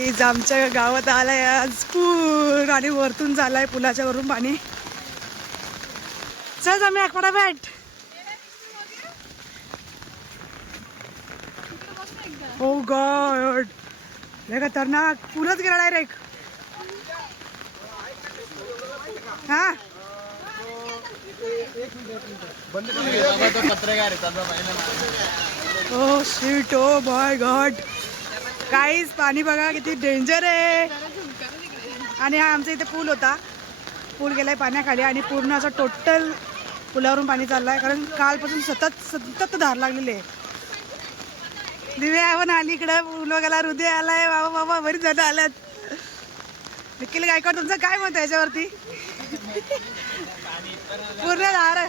आमच्या गावात आलाय आज पूर आणि वरतून झालाय पुलाच्या वरून पाणी. चल आम्ही आकडा बॅट ओ गॉड लय खतरनाक. पुलच गेला डायरेक्ट हा? Oh shit oh by god काहीच पाणी बघा किती डेंजर आहे. आणि हा आमचा इथे पूल होता. पूल गेलाय पाण्याखाली आणि पूर्ण असं टोटल पुलावरून पाणी चाललंय. कारण कालपासून सतत सतत धार लागलेली आहे. दिव्या हो पण आली इकडं पूल गेला हृदय आलाय. बाबा बाबा बरीच जण आल्यात. निखिल गायकवाड तुमचं काय मत आहे याच्यावरती? पूर्ण धार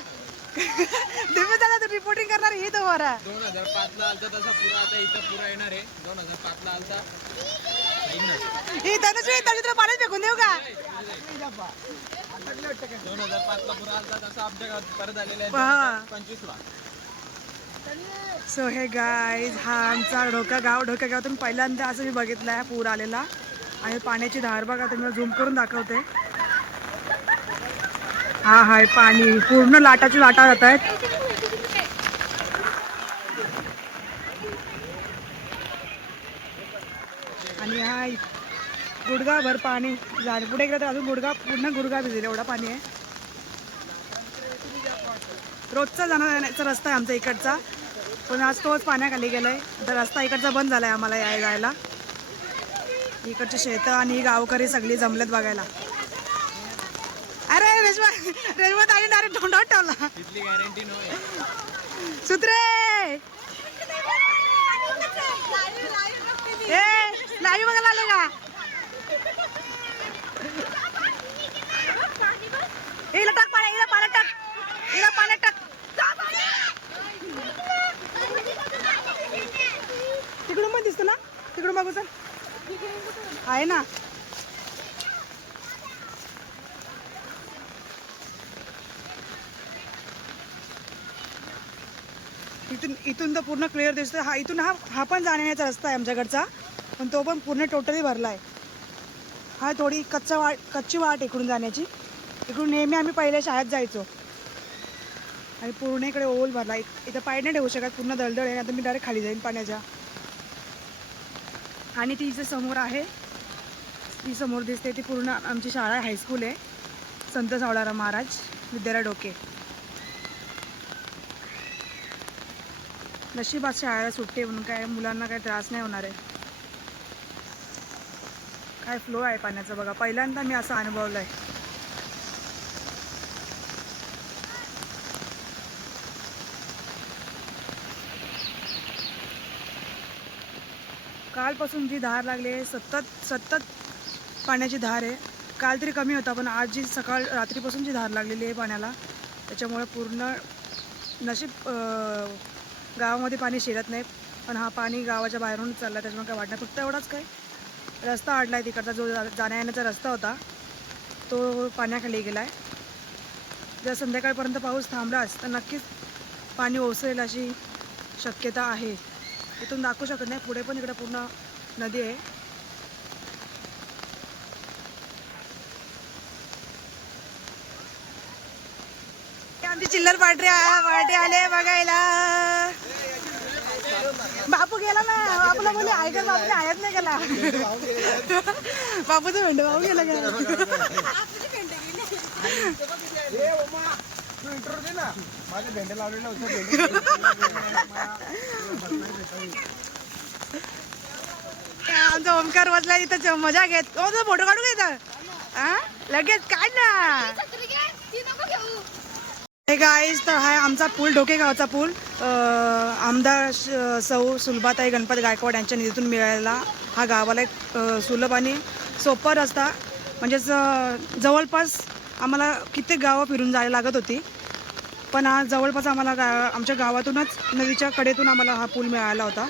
दिव्या दादा तू रिपोर्टिंग करणार ही तो बरं दोन हजार पाच ला आलता तसा पुरा आता इथं पुरा येणार आहे. दोन हजार पाच ला आलता ही तनुश्री तनुश्री तुला पाण्यात फेकून देऊ का? दोन हजार पाच ला पुरा आलता तसा आमच्या गावात परत आलेला हा. आहे पंचवीस ला सो हे गाईज हा आमचा ढोका गाव ढोका गावातून पहिल्यांदा असं मी बघितलं आहे पूर आलेला. आणि पाण्याची धार बघा तुम्ही झूम करून दाखवते. हा हाय पाणी. पूर्ण लाटाची लाटा जात आहेत. आणि हा गुडगा भर पाणी झाड पुढे गेलं तर अजून गुडघा पूर्ण गुडगा भिजेल एवढा पाणी आहे. रोजचा जाणं येण्याचा रस्ता आहे आमचा इकडचा. पण आज तोच पाण्याखाली गेलाय. तर रस्ता इकडचा बंद झालाय आम्हाला याय जायला इकडची शेतं आणि गावकरी सगळी जमलेत बघायला. रेशमा रेशमा ताई डायरेक्ट तोंडावर ठेवला. तिथली गॅरंटी नाही सुत्रे! ए लाईव्ह बघायला आले का? हिला टाक पाण्या हिला पाण्यात टाक. हिला पाण्यात टाक. तिकडून पण दिसतो ना? तिकडून बघू चल. आहे ना? इथून इथून तर पूर्ण क्लिअर दिसतो हा इथून हा हा पण जाण्याचा रस्ता आहे आमच्याकडचा. पण तो पण पूर्ण टोटली भरला आहे हा थोडी कच्चा वाट कच्ची वाट इकडून जाण्याची. इकडून नेहमी आम्ही पहिल्या शाळेत जायचो. आणि पूर्ण इकडे ओल भरला. इथं पाय नाही ठेवू शकत. पूर्ण दळदळ आहे. आता मी डायरेक्ट खाली जाईन पाण्याच्या. आणि ती इथे समोर आहे. ती समोर दिसते. ती पूर्ण आमची शाळा हायस्कूल आहे. संत सावळाराम महाराज विद्यालय डोके. नशीब आज शाळेला सुट्टी म्हणून काय मुलांना काय त्रास नाही होणार आहे. काय फ्लो आहे पाण्याचा बघा. पहिल्यांदा मी असं अनुभवलं आहे कालपासून जी धार लागली आहे सतत सतत पाण्याची धार आहे. काल तरी कमी होता पण आज जी सकाळ रात्रीपासून जी धार लागलेली आहे पाण्याला त्याच्यामुळे पूर्ण नशीब गावामध्ये पाणी शिरत नाही. पण हा पाणी गावाच्या बाहेरून चालला त्याच्यामुळे काय वाटणार? फक्त एवढाच काय? रस्ता अडला आहे तिकडचा जो जा- जाण्या येण्याचा रस्ता होता तो पाण्याखाली गेला आहे जर संध्याकाळपर्यंत पाऊस थांबलाच तर नक्कीच पाणी ओसरेल अशी शक्यता आहे. इथून दाखवू शकत नाही पुढे पण इकडे पूर्ण नदी आहे. आमची चिल्लर पार्टी पार्टी आले बघायला. बापू गेला ना बापूला बोलले ऐकत बापूने आयात नाही गेला. बापूचं भेंड बापू गेला का आमचा ओमकार बसला इथं मजा घेत. ओ तुझा फोटो काढू का इथं. लगेच काढ ना. हे गाईज तर हा आमचा पूल डोके गावचा पूल. आमदार श- सौ सुलभाताई गणपत गायकवाड यांच्या निधीतून मिळालेला हा गावाला एक सुलभ आणि सोपा रस्ता. म्हणजेच जवळपास आम्हाला कित्येक गावं फिरून जायला लागत होती. पण हा जवळपास आम्हाला गा आमच्या गावातूनच नदीच्या कडेतून आम्हाला हा पूल मिळाला होता.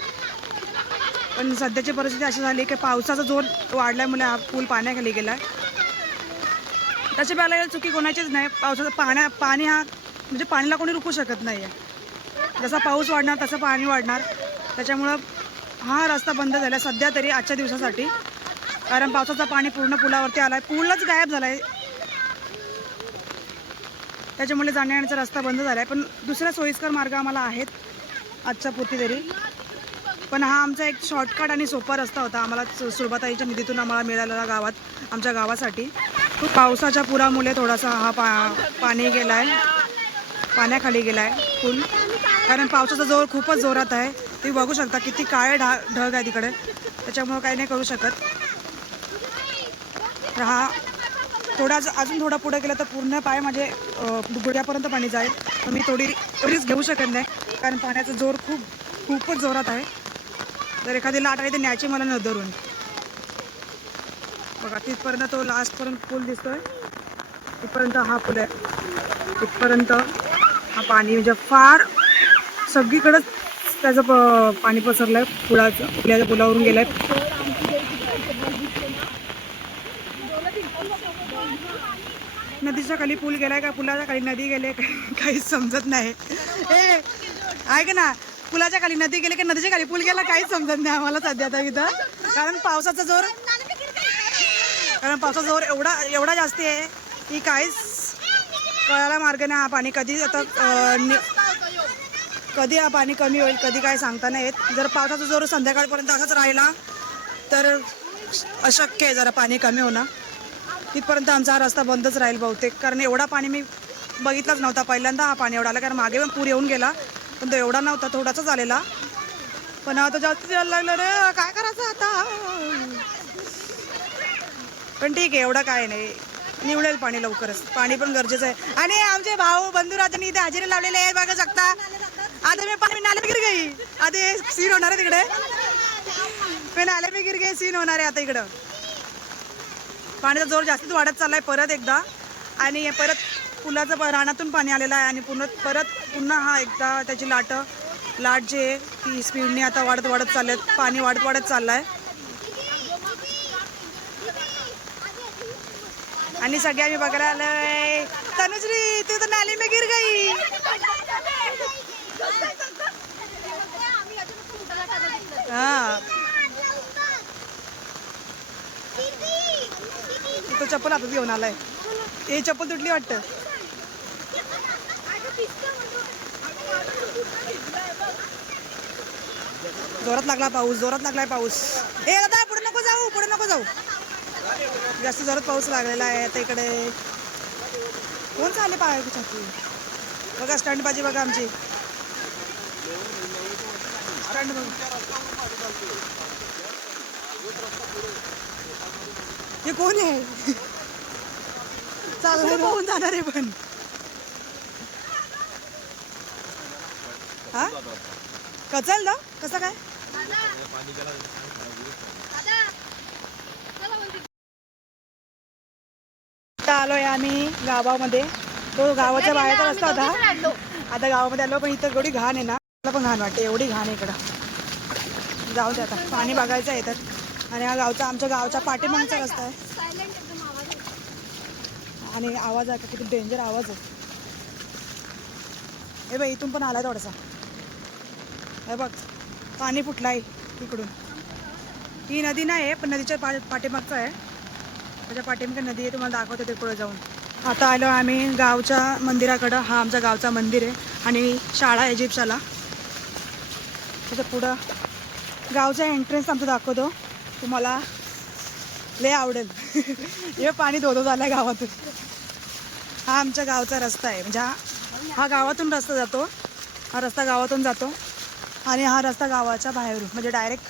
पण सध्याची परिस्थिती अशी झाली की पावसाचा जोर वाढल्यामुळे हा पूल पाण्याखाली गेला तसे पाहायला चुकी कोणाचीच नाही. पावसाचं पाण्या पाणी हा म्हणजे पाणीला कोणी रुकू शकत नाही आहे जसा पाऊस वाढणार तसं पाणी वाढणार. त्याच्यामुळं हा रस्ता बंद झाला सध्या तरी आजच्या दिवसासाठी. कारण पावसाचं पाणी पूर्ण पुलावरती आलाय. पूलच गायब झालाय. त्याच्यामुळे जाण्या येण्याचा रस्ता बंद झालाय. पण दुसऱ्या सोयीस्कर मार्ग आम्हाला आहेत. आजच्या पुरती तरी. पण हा आमचा एक शॉर्टकट आणि सोपा रस्ता होता. आम्हाला सु- निधीतून आम्हाला मिळालेला गावात आमच्या गावासाठी. पावसाच्या पुरामुळे थोडासा हा पा पाणी गेला आहे पाण्याखाली गेलाय पूल. कारण पावसाचा जोर खूपच जोरात आहे. तुम्ही बघू शकता किती काळे ढा ढग आहे तिकडे. त्याच्यामुळं काही नाही करू शकत. तर हा थोडा अजून थोडा पुढे गेला तर पूर्ण पाय माझे अं, गुडघ्यापर्यंत पाणी जाईल. पण मी थोडी रिस्क घेऊ शकत नाही. कारण पाण्याचा जोर खूप खूपच जोरात आहे. जर एखादी लाट आली तर न्यायची मला न धरून बघा तिथपर्यंत तो लास्टपर्यंत पूल दिसतोय. तिथपर्यंत हा पूल आहे. तिथपर्यंत हा पाणी म्हणजे फार सगळीकडंच त्याचं प पाणी पसरलंय. पुलाचं पुलाच्या पुलावरून गेलंय. नदीच्या खाली पूल गेलाय का? पुलाच्या खाली नदी गेले काहीच समजत नाही. ए ऐक ना. पुलाच्या खाली नदी गेली की नदीच्या खाली पूल गेला? काहीच समजत नाही आम्हाला सध्या आता इथं. कारण पावसाचा जोर कारण पावसाचा जोर एवढा एवढा जास्ती आहे की काहीच कळायला मार्ग नाही हा पाणी कधी आता कधी हा पाणी कमी होईल कधी काय सांगता नाही येत. जर पावसाचा जोर संध्याकाळपर्यंत असाच राहिला तर अशक्य आहे जरा पाणी कमी होणं. तिथपर्यंत आमचा हा रस्ता बंदच राहील बहुतेक कारण एवढा पाणी मी बघितलाच नव्हता पहिल्यांदा हा पाणी एवढा आला कारण मागे पण पूर येऊन गेला पण तो एवढा नव्हता थोडासाच आलेला. पण आता जास्त जायला लागलं रे काय करायचं आता? पण ठीक आहे एवढं काय नाही. निवडेल पाणी लवकरच. पाणी पण गरजेचं आहे. आणि आमचे भाऊ बंधू राजांनी इथे हजेरी लावलेले आहे बघा शकता आता मी पाणी नाले गिर गई आता सीन होणार आहे तिकडे. मी नाले मी गिर गई सीन होणार आहे आता इकडं. पाण्याचा जोर जास्तीच वाढत चाललाय परत एकदा. आणि परत पुलाचं प- रानातून पाणी आलेलं आहे. आणि पुन्हा परत पुन्हा हा एकदा त्याची लाट लाट जी आहे ती स्पीडने आता वाढत वाढत चालले पाणी वाढत वाढत चाललं आहे आणि सगळे आम्ही बघायला आलोय. तनुश्री तू तर नाली में गिर गई. हा. तो चप्पल हातात घेऊन आलाय. हे चप्पल तुटली वाटतं. जोरात लागला पाऊस जोरात लागलाय पाऊस. ए दादा पुढे नको जाऊ पुढे नको जाऊ. जास्त जोरात पाऊस लागलेला आहे आता इकडे. कोण चालले पाय छाती बघा स्टंट बाजी बघा आमची. स्टंट बघा. हे कोण आहे? चाललंय पाहून जाणार आहे पण. हा? कचल ना? कसं काय? आता आलोय आम्ही गावामध्ये. तो गावाच्या बाहेरचा रस्ता होता. आता गावामध्ये आलो पण इथं एवढी घाण आहे ना मला पण घाण वाटते एवढी घाण आहे इकडं. जाऊ दे आता पाणी बघायचं आहे तर. आणि हा गावचा आमच्या गावच्या पाठीमागचा रस्ता आहे. आणि आवाज आहे का किती डेंजर आवाज आहे. हे बघ इथून पण आलाय थोडासा. हे बघ पाणी फुटलाय इकडून. ही नदी नाही आहे पण नदीच्या पा पाठीमागचं आहे. त्याच्या पाठीमागे नदी आहे तुम्हाला दाखवते ते पुढे जाऊन. आता आलो आम्ही गावच्या मंदिराकडं. हा आमचा गावचा मंदिर आहे आणि शाळा आहे जिप्साला त्याच्या पुढं गावचा एंट्रन्स आमचं दाखवतो. तुम्हाला लय आवडेल. हे पाणी धोधो झालं आहे गावातून. हा आमच्या गावचा रस्ता आहे. म्हणजे हा हा गावातून रस्ता जातो. हा रस्ता गावातून जातो. आणि हा रस्ता गावाच्या बाहेरून म्हणजे डायरेक्ट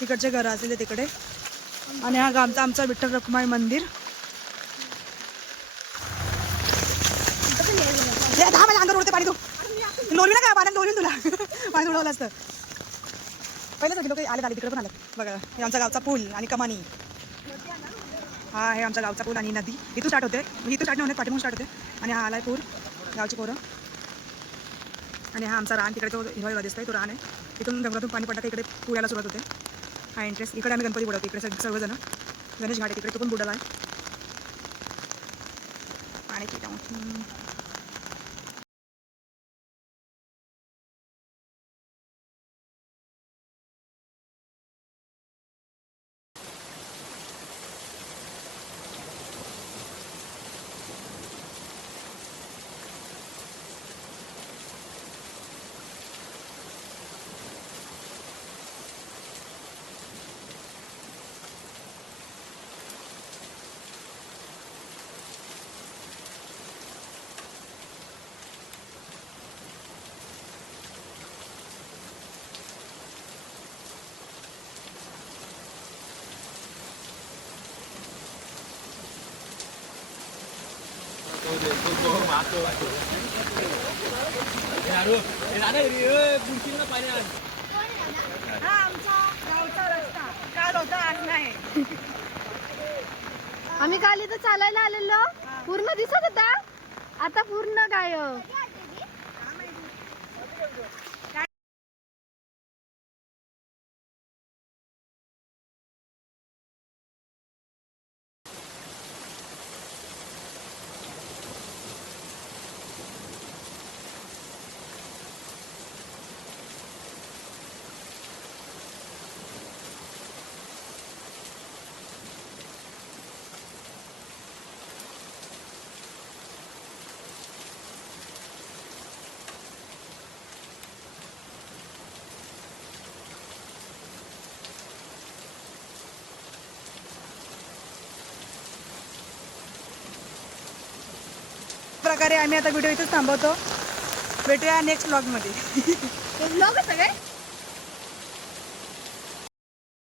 तिकडचे घरं असलेले तिकडे. आणि हा गावचा आमचा विठ्ठल रखुमाई मंदिर. दहा माझ्या अंदर उडते पाणी तू. लोळवी ना का? पाण्यात लोळवीन तुला. पाणी उडवलं असतं. पहिलेच लोक आले आले तिकडे पण आले बघा हे आमचा गावचा पूल आणि कमानी. हा हे आमचा गावचा पूल आणि नदी. इथून स्टार्ट होते. इथून स्टार्ट नाही होते पाठीमून स्टार्ट होते. आणि हा आलाय पूर गावची पोरं. आणि हा आमचा रान तिकडे तो हिरवा दिसतोय तो रान आहे. इथून डोंगरातून पाणी पडलं इकडे पुऱ्याला सुरुवात होते. हा इंटरेस्ट इकडे आम्ही गणपती बुडवतो. इकडे सर्वजण. गणेश घाट आहे तिकडे. तो पण बुडाला आहे. आणि पिटावून हा आमचा गावचा रस्ता काल होता आज नाही आम्ही काल इथं चालायला आलेलो. पूर्ण दिसत होता. आता पूर्ण गायब. प्रकारे आम्ही आता व्हिडिओ इथेच थांबवतो. भेटूया नेक्स्ट ब्लॉगमध्ये ब्लॉग सगळे?